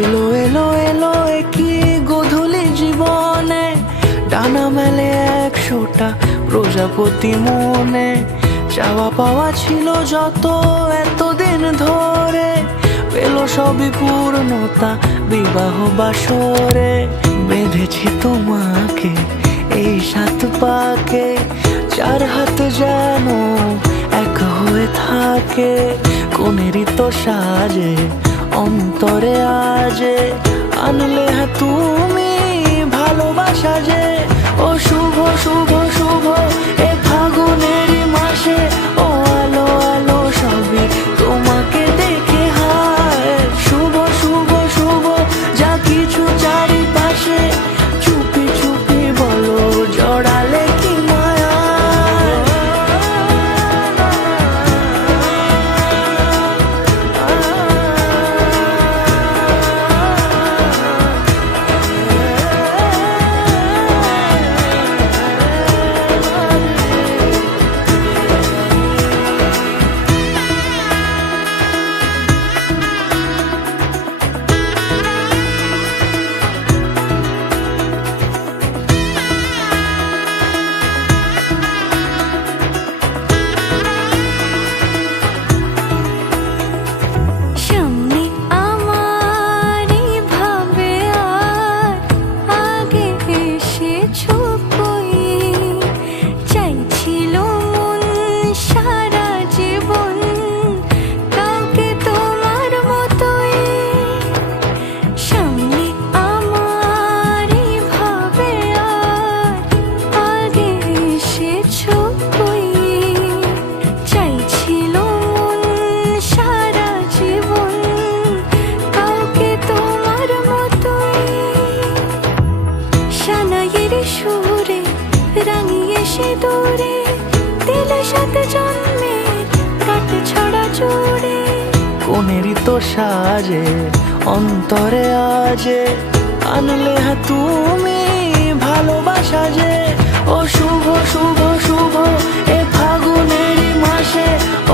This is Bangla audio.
এলো এলো এলো একই গোধূলি জীবনে, ডানা মেলে 100টা প্রজাপতি মনে। চাওয়া পাওয়া ছিল যত এতদিন ধরে, পেল সবই পূর্ণতা বিবাহ বাসরে। বেঁধেছি তোমাকে এই 7 পাকে, 4 হাত যেন এক হয়ে থাকে। কোনেরই তো সাজে অন্তরে আজে, আনলে হ্যাঁ তুমি ভালোবাসা যে। ও শুভ শুভ শুভ এ ফাগুনেরই মাসে, ও আলো আলো সবই তোমাকে দেখে হায়। শুভ শুভ শুভ যা কিছু চারিপাশে, চুপি চুপি বলো জড়ালে কি মায়া। দূরে দিলে 7 জন্মে কাটে ছড়া জুড়ে। কোনেরই তো সাজে অন্তরে আজে, আনলে হ্যাঁ তুমি ভালোবাসা যে। ও শুভ শুভ শুভ এ ফাগুনেরই মাসে, ও